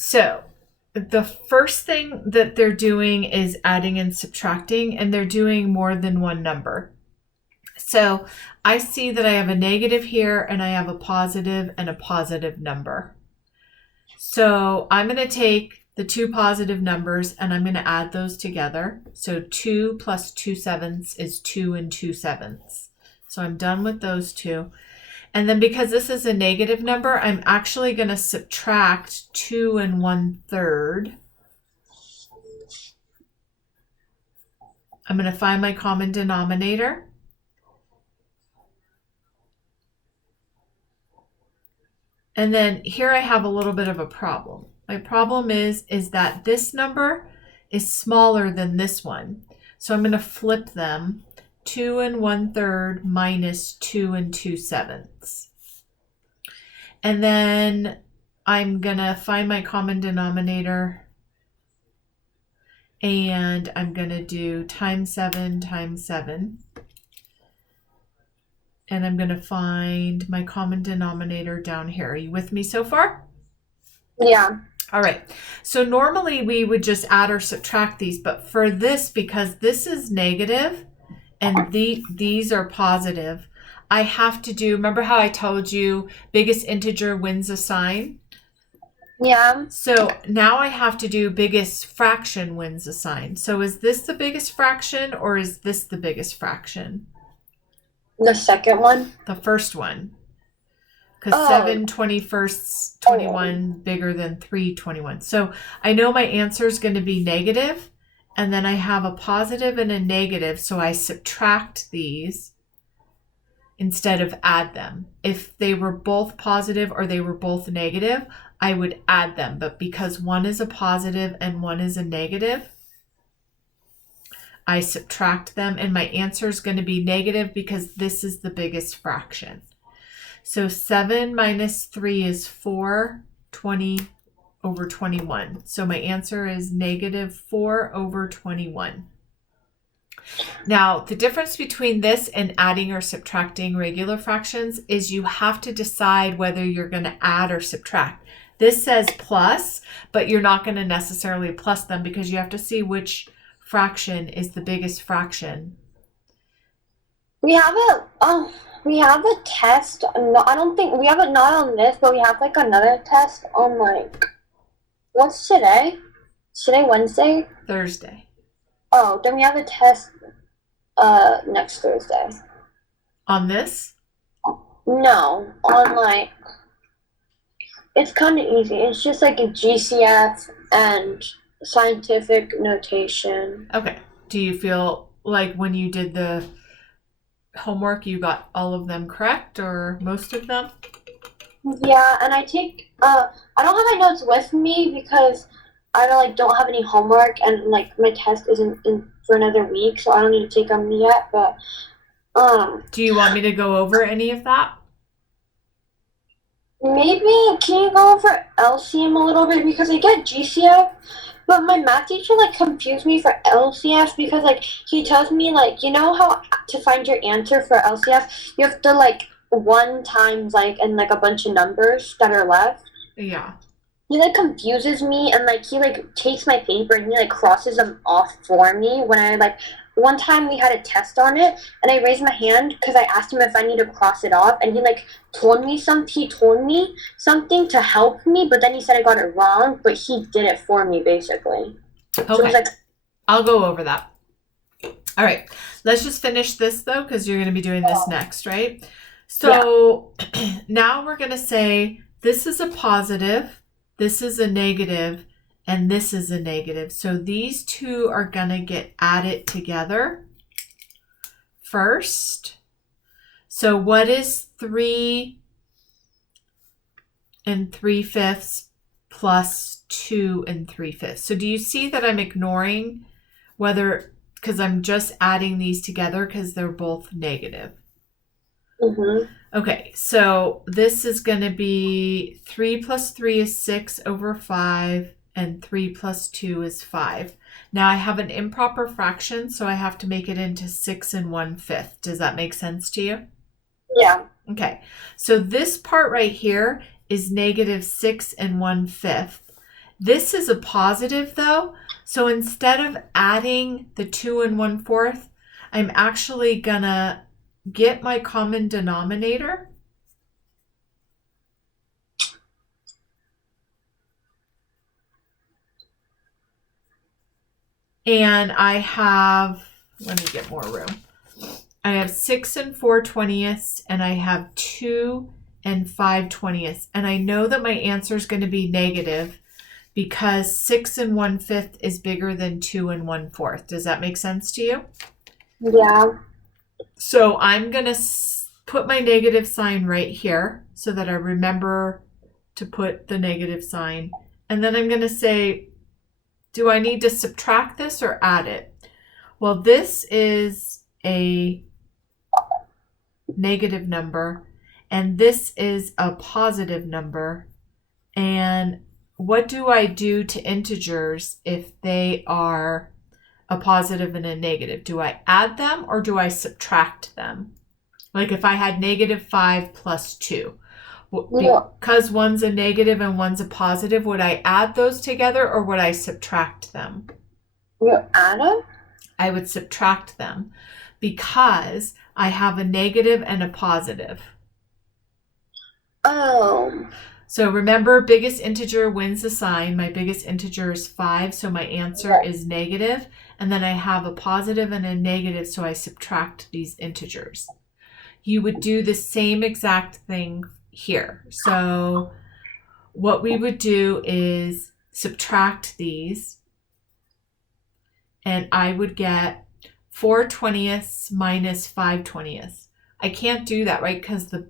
So the first thing that they're doing is adding and subtracting, and they're doing more than one number. So I see that I have a negative here and I have a positive and a positive number. So I'm going to take the two positive numbers and I'm going to add those together. So 2 plus 2/7 is 2 and 2/7. So I'm done with those two. And then because this is a negative number, I'm actually going to subtract 2 and 1/3. I'm going to find my common denominator. And then here I have a little bit of a problem. My problem is that this number is smaller than this one. So I'm going to flip them. 2 and 1/3 minus 2 and 2/7. And then I'm going to find my common denominator. And I'm going to do times 7 times 7. And I'm going to find my common denominator down here. Are you with me so far? Yeah. All right. So normally we would just add or subtract these, but for this, because this is negative and these are positive, I have to do, remember how I told you biggest integer wins a sign? Yeah. So now I have to do biggest fraction wins a sign. So is this the biggest fraction or is this the biggest fraction? The second one? The first one. Because 7 21sts 21 bigger than 3 21. So I know my answer is going to be negative, and then I have a positive and a negative, so I subtract these instead of add them. If they were both positive or they were both negative, I would add them. But because one is a positive and one is a negative, I subtract them, and my answer is going to be negative because this is the biggest fraction. So 7 minus 3 is 4, 20 over 21. So my answer is negative 4 over 21. Now, the difference between this and adding or subtracting regular fractions is you have to decide whether you're going to add or subtract. This says plus, but you're not going to necessarily plus them because you have to see which fraction is the biggest fraction. We have a test. No, I don't think we have it not on this, but we have like another test on like what's today? Today Wednesday? Thursday. Oh, then we have a test next Thursday. On this? No, on like it's kind of easy. It's just like a GCF and scientific notation. Okay. Do you feel like when you did the homework you got all of them correct or most of them? Yeah, and I don't have my notes with me because I don't have any homework and like my test isn't in for another week, so I don't need to take them yet, but do you want me to go over any of that? maybe can you go over LCM a little bit because I get GCF, but my math teacher like confused me for LCF because like he tells me like you know how to find your answer for LCF you have to like 1 times like and like a bunch of numbers that are left. Yeah. He like confuses me and like he like takes my paper and he like crosses them off for me when I like one time we had a test on it and I raised my hand because I asked him if I need to cross it off and he like told me something to help me, but then he said I got it wrong, but he did it for me basically. Okay. So I'll go over that. All right. Let's just finish this though because you're going to be doing this next, right? So now we're going to say this is a positive, this is a negative, and this is a negative. So these two are going to get added together first. So what is 3 3/5 plus 2 3/5? So do you see that I'm ignoring whether, because I'm just adding these together because they're both negative. Mm-hmm. Okay, so this is going to be 3 plus 3 is 6 over 5, and 3 plus 2 is 5. Now I have an improper fraction, so I have to make it into 6 1/5. Does that make sense to you? Yeah. Okay, so this part right here is negative 6 1/5. This is a positive though. So instead of adding the 2 and 1/4, I'm actually gonna get my common denominator. And I have, let me get more room. I have 6 and 4/20, and I have 2 and 5/20. And I know that my answer is going to be negative because 6 and 1/5 is bigger than 2 and 1/4. Does that make sense to you? Yeah. So I'm going to put my negative sign right here so that I remember to put the negative sign. And then I'm going to say, do I need to subtract this or add it? Well, this is a negative number and this is a positive number. And what do I do to integers if they are a positive and a negative? Do I add them or do I subtract them? Like if I had -5 plus 2. Because one's a negative and one's a positive, would I add those together or would I subtract them? You add them? I would subtract them because I have a negative and a positive. Oh. So remember, biggest integer wins the sign. My biggest integer is 5, so my answer is negative. And then I have a positive and a negative, so I subtract these integers. You would do the same exact thing here. So what we would do is subtract these, and I would get 4/20 minus 5/20. I can't do that, right? Because the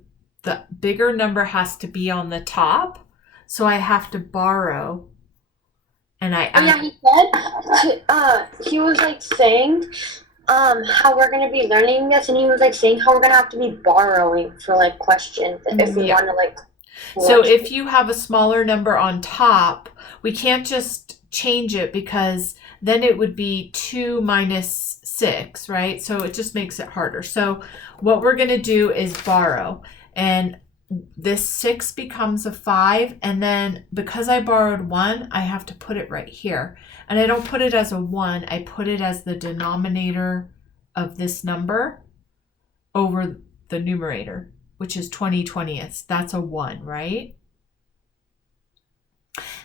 bigger number has to be on the top. So I have to borrow. And I Oh, yeah, he said, he was like saying, how we're going to be learning this, and he was like saying how we're going to have to be borrowing for like questions if we want to like. So if you have a smaller number on top, we can't just change it because then it would be 2 minus 6, right? So it just makes it harder. So what we're going to do is borrow. And this 6 becomes a 5. And then because I borrowed 1, I have to put it right here. And I don't put it as a 1. I put it as the denominator of this number over the numerator, which is 20/20. That's a 1, right?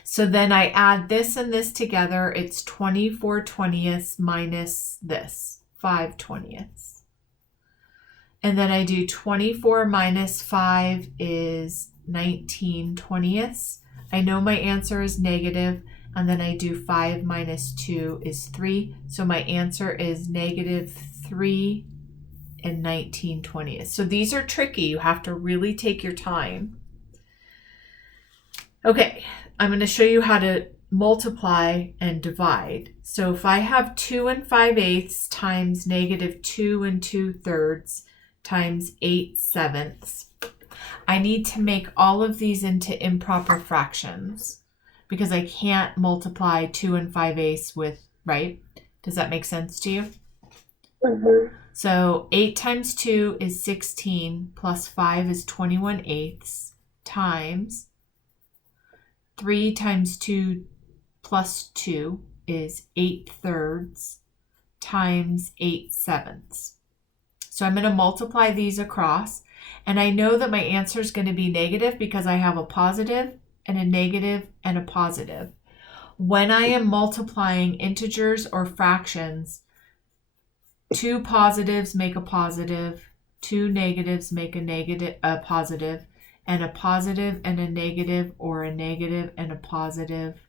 So then I add this and this together. It's 24/20 minus this, 5/20. And then I do 24 minus 5 is 19/20. I know my answer is negative, and then I do 5 minus 2 is 3. So my answer is -3 and 19/20. So these are tricky. You have to really take your time. Okay, I'm going to show you how to multiply and divide. So if I have 2 and 5/8 times -2 and 2/3 times 8/7, I need to make all of these into improper fractions because I can't multiply 2 and 5/8 with, right? Does that make sense to you? Mm-hmm. So 8 times 2 is 16 plus 5 is 21/8 times 3 times 2 plus 2 is 8/3 times 8/7. So I'm going to multiply these across, and I know that my answer is going to be negative because I have a positive and a negative and a positive. When I am multiplying integers or fractions, 2 positives make a positive, 2 negatives make a positive, and a positive and a negative, or a negative and a positive,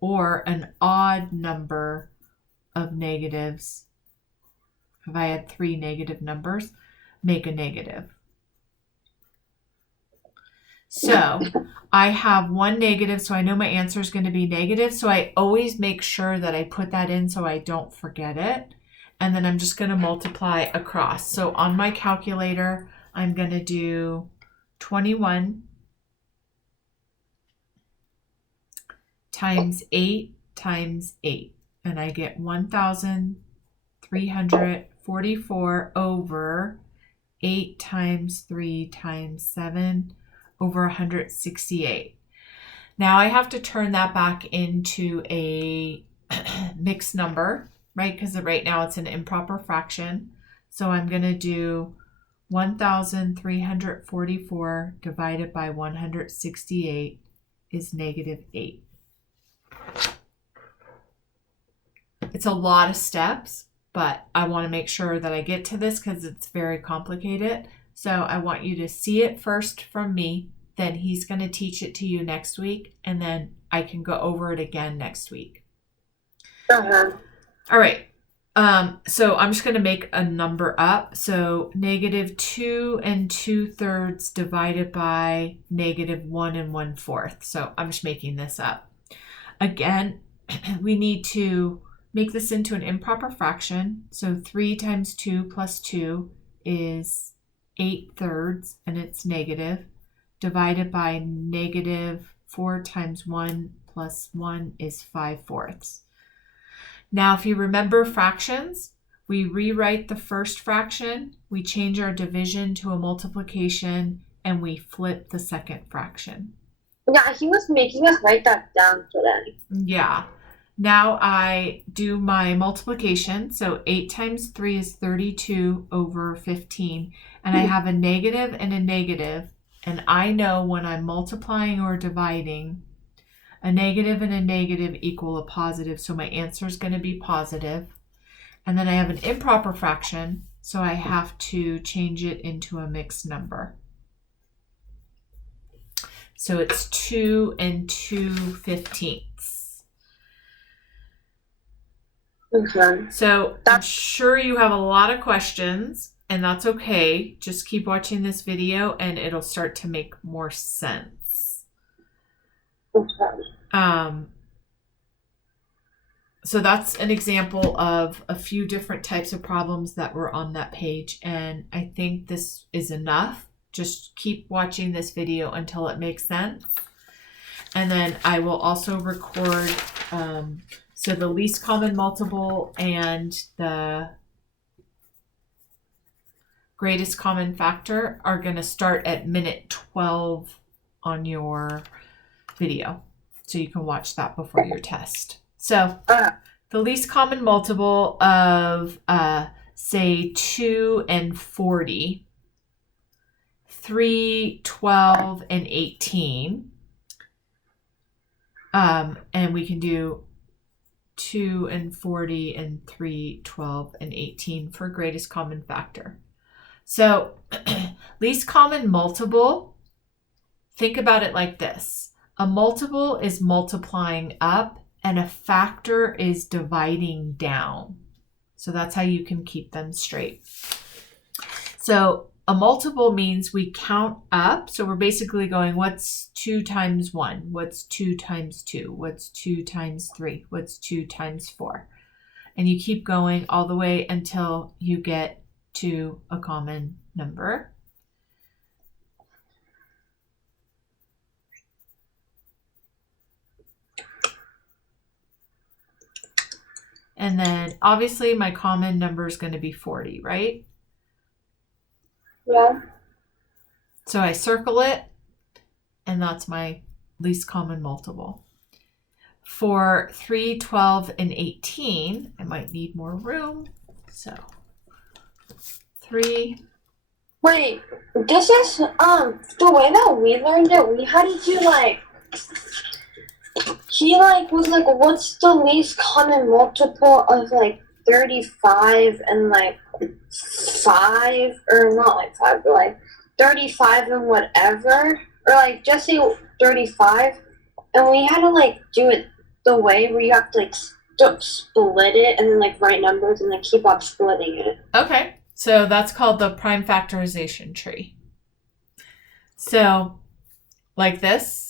or an odd number of negatives. If I had 3 negative numbers, make a negative. So I have 1 negative, so I know my answer is going to be negative. So I always make sure that I put that in so I don't forget it. And then I'm just going to multiply across. So on my calculator, I'm going to do 21 times 8 times 8. And I get 1,344 over 8 times 3 times 7 over 168. Now I have to turn that back into a mixed number, right? Because right now it's an improper fraction. So I'm going to do 1,344 divided by 168 is -8. It's a lot of steps, but I want to make sure that I get to this because it's very complicated. So I want you to see it first from me. Then he's going to teach it to you next week, and then I can go over it again next week. Uh-huh. All right. So I'm just going to make a number up. So -2 2/3 divided by -1 1/4. So I'm just making this up. Again, we need to make this into an improper fraction. So 3 times 2 plus 2 is 8/3, and it's negative, divided by -4 times 1 plus 1 is 5/4. Now, if you remember fractions, we rewrite the first fraction, we change our division to a multiplication, and we flip the second fraction. Yeah, he was making us write that down today. Yeah. Now I do my multiplication. So 8 times 3 is 32 over 15. And I have a negative and a negative. And I know when I'm multiplying or dividing, a negative and a negative equal a positive. So my answer is going to be positive. And then I have an improper fraction. So I have to change it into a mixed number. So it's 2 2/15. Okay. So I'm sure you have a lot of questions, and that's okay. Just keep watching this video and it'll start to make more sense. Okay. So that's an example of a few different types of problems that were on that page, and I think this is enough. Just keep watching this video until it makes sense. And then I will also record so the least common multiple and the greatest common factor are going to start at minute 12 on your video. So you can watch that before your test. So the least common multiple of, say, 2 and 40, 3, 12, and 18. And we can do 2 and 40 and 3, 12, and 18 for greatest common factor. So least common multiple, think about it like this. A multiple is multiplying up and a factor is dividing down. So that's how you can keep them straight. So a multiple means we count up. So we're basically going, what's 2 times 1? What's 2 times 2? What's 2 times 3? What's 2 times 4? And you keep going all the way until you get to a common number. And then obviously my common number is going to be 40, right? Yeah. So I circle it, and that's my least common multiple. For 3, 12, and 18, I might need more room. So 3. Wait, this is the way that we learned it. We had to do like he like was like, what's the least common multiple of like 35 and like 5, or not like 5, but like 35 and whatever, or like just say 35, and we had to like do it the way where you have to like split it and then like write numbers and then keep on splitting it. Okay, so that's called the prime factorization tree. So like this,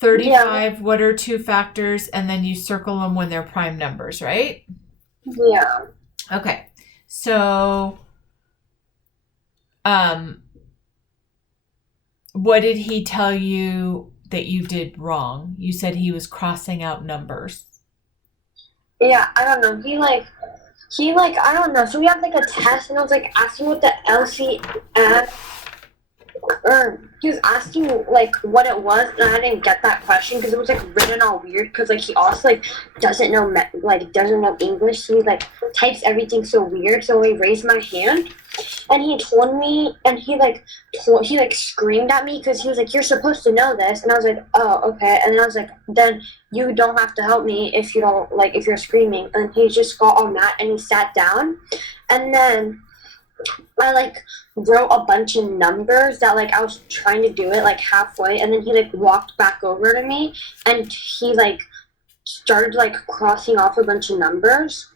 35, yeah. What are 2 factors? And then you circle them when they're prime numbers, right? Yeah. Okay. So, what did he tell you that you did wrong? You said he was crossing out numbers. Yeah, I don't know. He like, I don't know. So we had like a test, and I was like asking what the LCM, or he was asking like what it was, and I didn't get that question because it was like written all weird. Because like he also like doesn't know English, so he like types everything so weird. So I raised my hand, and he told me, and he like screamed at me because he was like, "You're supposed to know this," and I was like, "Oh, okay." And then I was like, "Then you don't have to help me if you don't like if you're screaming." And he just got all mad and he sat down, and then I like wrote a bunch of numbers that like I was trying to do it like halfway, and then he like walked back over to me, and he like started like crossing off a bunch of numbers.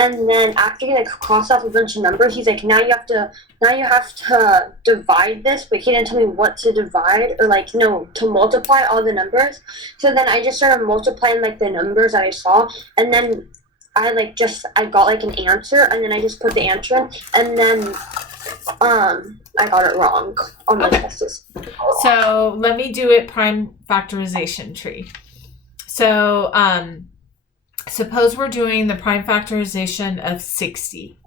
And then after he like crossed off a bunch of numbers, he's like, now you have to divide this, but he didn't tell me what to divide or like no to multiply all the numbers. So then I just started multiplying like the numbers that I saw, and then I got like an answer, and then I just put the answer in, and then I got it wrong on my tests. So let me do it prime factorization tree. So suppose we're doing the prime factorization of 60.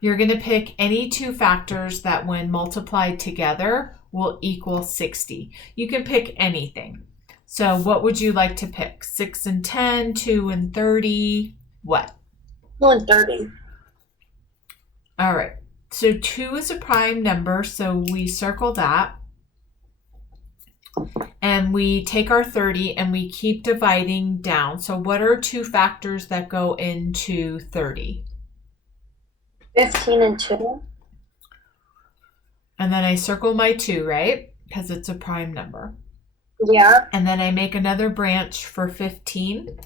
You're going to pick any two factors that when multiplied together will equal 60. You can pick anything. So what would you like to pick? 6 and 10, 2 and 30, what? 2 and 30. All right. So 2 is a prime number, so we circle that. And we take our 30 and we keep dividing down. So what are two factors that go into 30? 15 and 2. And then I circle my 2, right? Because it's a prime number. Yeah. And then I make another branch for 15.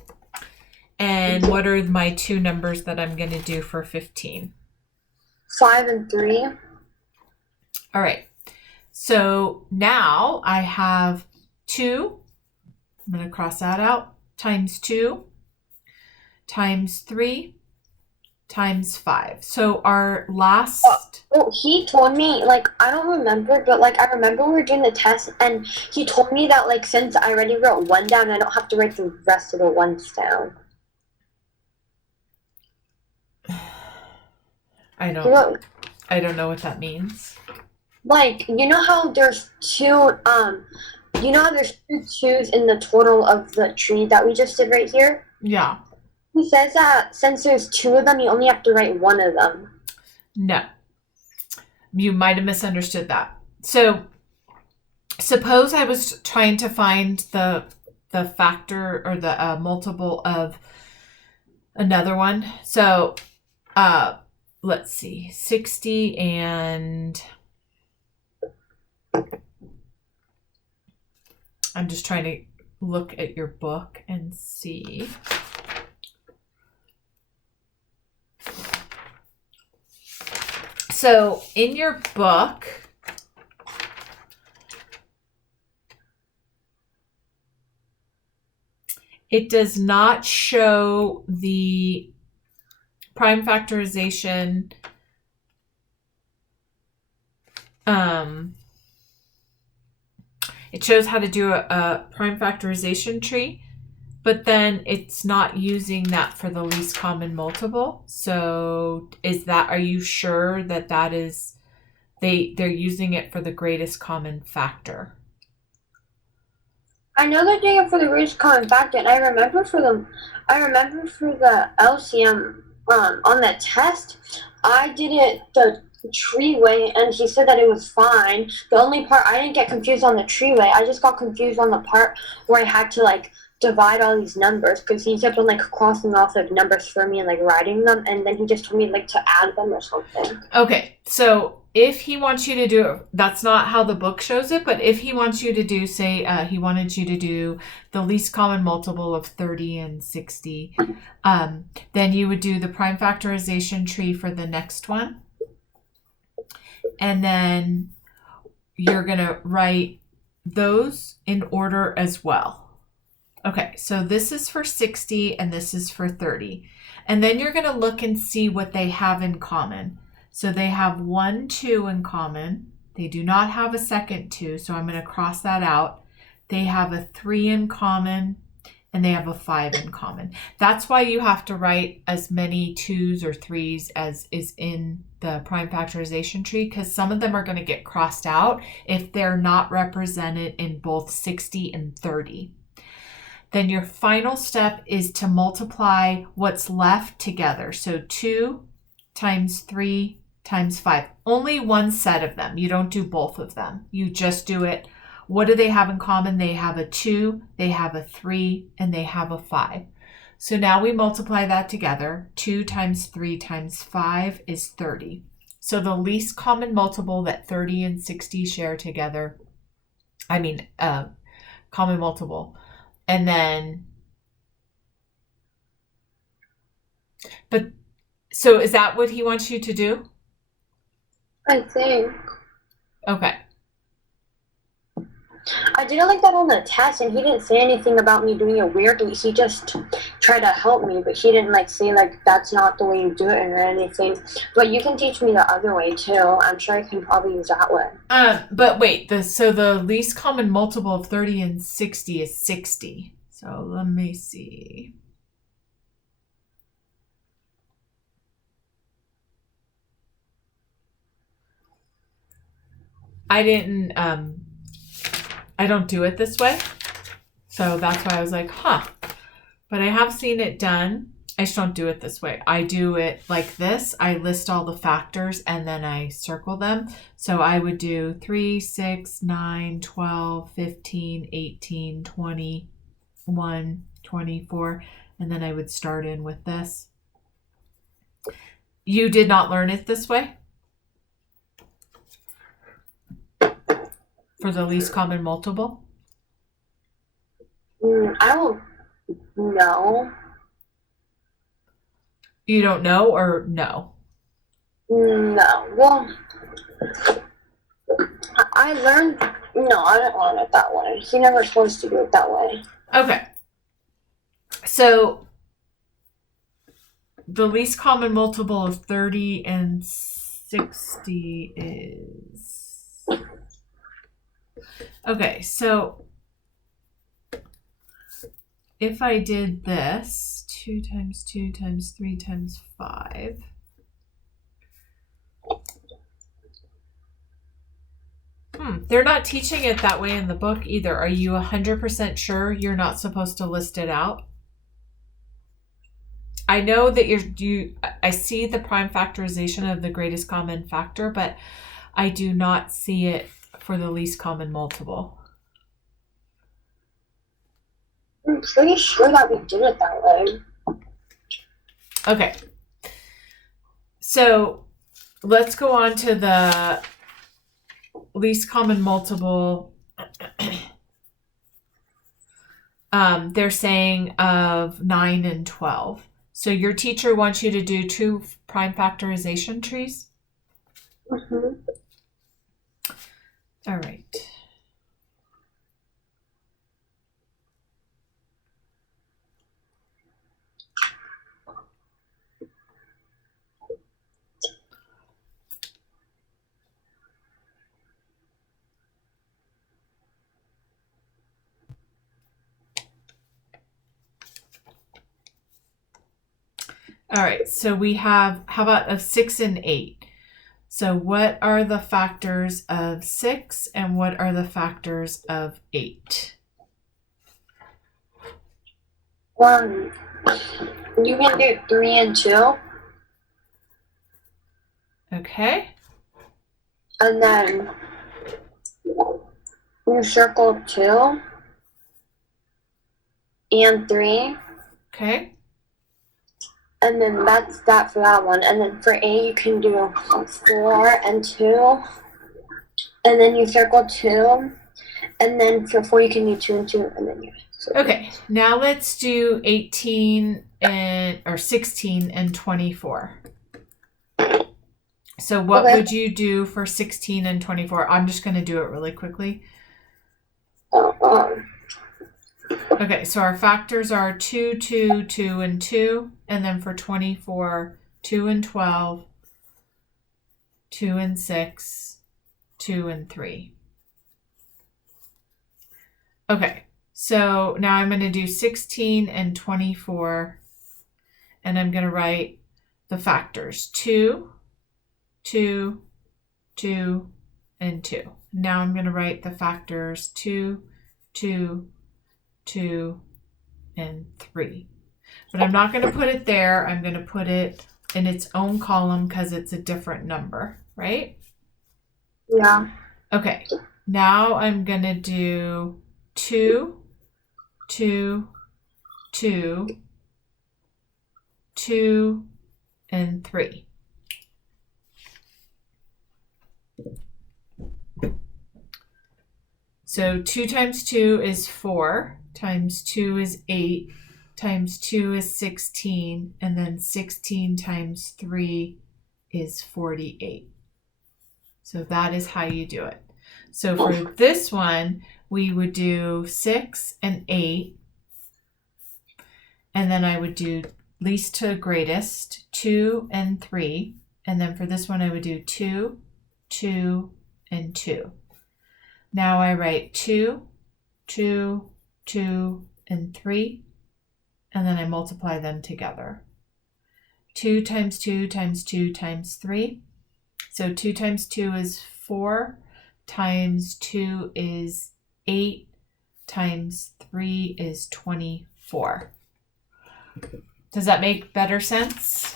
And what are my two numbers that I'm going to do for 15? 5 and 3. All right. So now I have 2. I'm going to cross that out. Times 2. Times 3. Times 5. So our last... Well, he told me, like, I don't remember, but, like, I remember we were doing the test, and he told me that, like, since I already wrote 1 down, I don't have to write the rest of the ones down. I don't know what that means. Like, you know how there's two, there's 2 twos in the total of the tree that we just did right here? Yeah. He says that since there's 2 of them, you only have to write 1 of them. No. You might have misunderstood that. So suppose I was trying to find the factor or the multiple of another one. So let's see, 60 and... I'm just trying to look at your book and see. So in your book, it does not show the prime factorization it shows how to do a prime factorization tree, but then it's not using that for the least common multiple. So are you sure that is they're using it for the greatest common factor? I know they're doing it for the greatest common factor, and I remember for the LCM on the test, I did it the tree way, and he said that it was fine. The only part I didn't get confused on the tree way, I just got confused on the part where I had to like divide all these numbers, because he kept on like crossing off like numbers for me and like writing them, and then he just told me like to add them or something. Okay, so if he wants you to do it, that's not how the book shows it, but if he wants you to do, say he wanted you to do the least common multiple of 30 and 60, then you would do the prime factorization tree for the next one. And then you're going to write those in order as well. Okay, so this is for 60 and this is for 30. And then you're going to look and see what they have in common. So they have 1, 2 in common. They do not have a second 2, so I'm going to cross that out. They have a 3 in common, and they have a 5 in common. That's why you have to write as many 2s or 3s as is in the prime factorization tree, because some of them are going to get crossed out if they're not represented in both 60 and 30. Then your final step is to multiply what's left together. So 2 times 3 times 5. Only one set of them. You don't do both of them. You just do it. What do they have in common? They have a 2, they have a 3, and they have a 5. So now we multiply that together. 2 times 3 times 5 is 30. So the least common multiple that 30 and 60 share together, common multiple. And then, so is that what he wants you to do? I think. Okay. I didn't like that on the test, and he didn't say anything about me doing it weirdly. He just tried to help me, but he didn't say that's not the way you do it or anything. But you can teach me the other way too. I'm sure I can probably use that way. But wait, so the least common multiple of 30 and 60 is 60. So let me see. I don't do it this way. So that's why I was like, huh. But I have seen it done. I just don't do it this way. I do it like this. I list all the factors and then I circle them. So I would do 3, 6, 9, 12, 15, 18, 21, 24, and then I would start in with this. You did not learn it this way? For the least common multiple? I don't know. You don't know or no? No. Well, I learned. No, I didn't learn it that way. He never told us to do it that way. Okay. So the least common multiple of 30 and 60 is... Okay, so if I did this, 2 times 2 times 3 times 5, they're not teaching it that way in the book either. Are you 100% sure you're not supposed to list it out? I know that I see the prime factorization of the greatest common factor, but I do not see it for the least common multiple. I'm pretty sure that we did it that way. Okay. So let's go on to the least common multiple. They're saying of 9 and 12. So your teacher wants you to do 2 prime factorization trees? Mm-hmm. All right. All right, so we have, how about of 6 and 8? So what are the factors of 6 and what are the factors of 8? You can do 3 and 2. Okay. And then you circle 2 and 3. Okay. And then that's that for that one. And then for 8, you can do 4 and 2. And then you circle 2. And then for 4, you can do 2 and 2. And then you circle. Okay, now let's do 18 or 16 and 24. So what would you do for 16 and 24? I'm just going to do it really quickly. Okay, so our factors are 2, 2, 2, and 2. And then for 24, 2 and 12, 2 and 6, 2 and 3. Okay, So now I'm going to do 16 and 24, and I'm going to write the factors 2, 2, 2, and 2. Now I'm going to write the factors 2, 2, 2, and 3. But I'm not going to put it there. I'm going to put it in its own column because it's a different number, right? Yeah. Okay, now I'm going to do 2, 2, 2, 2, and 3. So 2 times 2 is 4, times 2 is 8, times 2 is 16, and then 16 times 3 is 48. So that is how you do it. So for this one, we would do 6 and 8, and then I would do least to greatest, 2 and 3, and then for this one, I would do 2, 2, and 2. Now I write 2, 2, 2, and 3, and then I multiply them together. 2 times 2 times 2 times 3. So 2 times 2 is 4, times 2 is 8, times 3 is 24. Does that make better sense?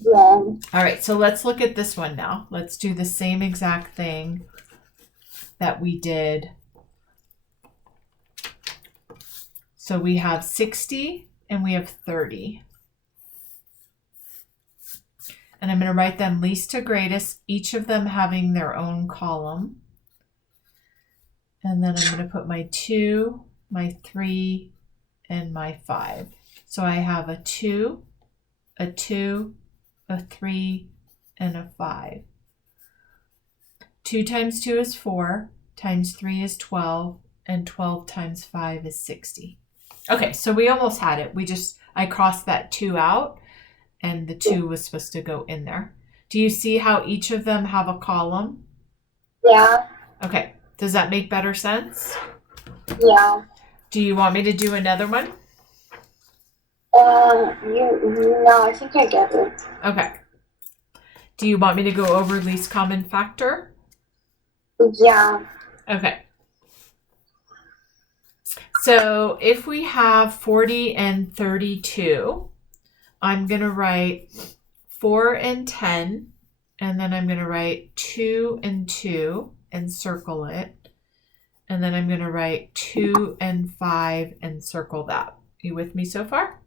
Yeah. All right, so let's look at this one now. Let's do the same exact thing that we did. So we have 60 and we have 30. And I'm going to write them least to greatest, each of them having their own column. And then I'm going to put my 2, my 3, and my 5. So I have a 2, a 2, a 3, and a 5. 2 times 2 is 4, times 3 is 12, and 12 times 5 is 60. Okay, so we almost had it. I crossed that 2 out, and the 2 was supposed to go in there. Do you see how each of them have a column? Yeah. Okay, does that make better sense? Yeah. Do you want me to do another one? No, I think I get it. Okay. Do you want me to go over least common factor? Yeah. Okay. So if we have 40 and 32, I'm going to write 4 and 10, and then I'm going to write 2 and 2 and circle it. And then I'm going to write 2 and 5 and circle that. You with me so far?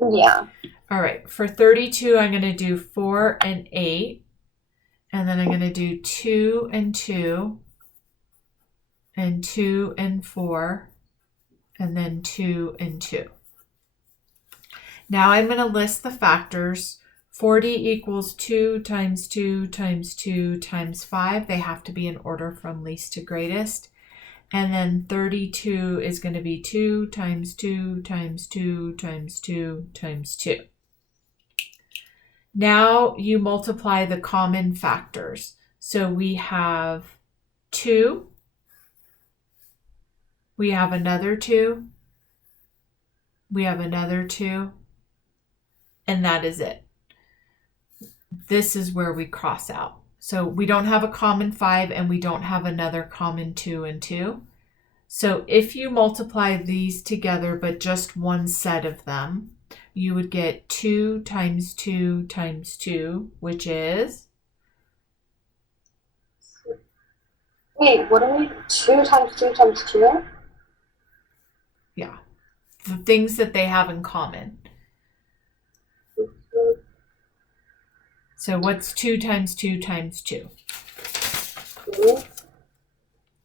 Yeah. All right. For 32, I'm going to do 4 and 8. And then I'm going to do 2 and 2 and 2 and 4 and then 2 and 2. Now I'm going to list the factors. 40 equals 2 times 2 times 2 times 5. They have to be in order from least to greatest. And then 32 is going to be 2 times 2 times 2 times 2 times 2. Now you multiply the common factors. So we have 2. We have another 2. We have another 2. And that is it. This is where we cross out. So we don't have a common 5 and we don't have another common 2 and 2. So if you multiply these together, but just one set of them, you would get 2 times 2 times 2, which is? Wait, what are we? 2 times 2 times 2? Yeah, the things that they have in common. So what's 2 times 2 times 2? 8.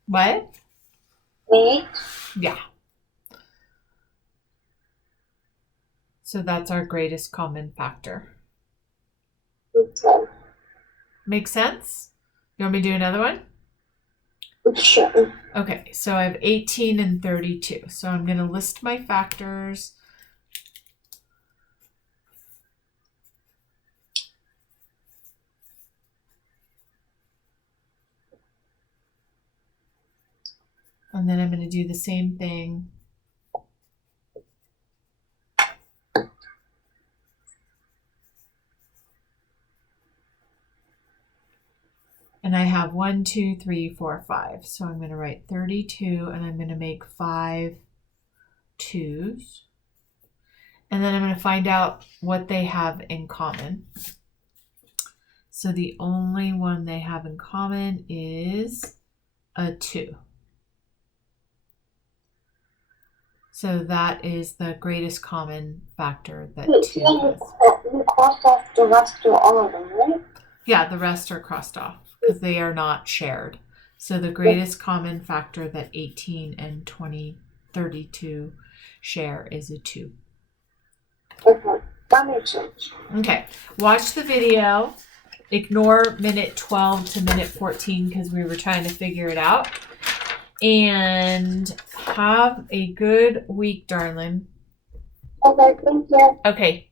What? 8. Yeah. So that's our greatest common factor. Okay. Make sense? You want me to do another one? Sure. Okay, so I have 18 and 32. So I'm going to list my factors. And then I'm going to do the same thing. And I have 1, 2, 3, 4, 5. So I'm going to write 32 and I'm going to make 5 2s. And then I'm going to find out what they have in common. So the only one they have in common is a 2. So that is the greatest common factor that 2 has. You crossed off the rest of all of them, right? Yeah, the rest are crossed off because they are not shared. So the greatest common factor that 18 and 32 share is a 2. Okay, that makes sense. Okay, watch the video. Ignore minute 12 to minute 14 because we were trying to figure it out. And have a good week, darling. Okay, thank you. Okay,